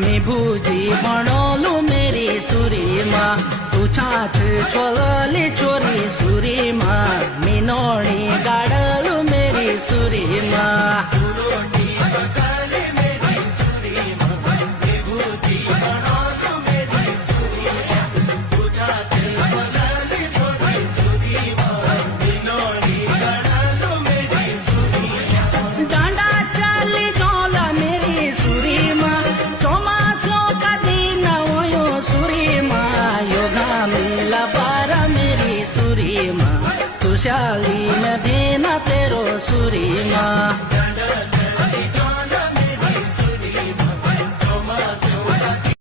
मी बुझी बनौलु मेरी सुरीमा तू छाछ चोली चोरी सुरीमा मिनोणी गाडलु मेरी सुरीमा।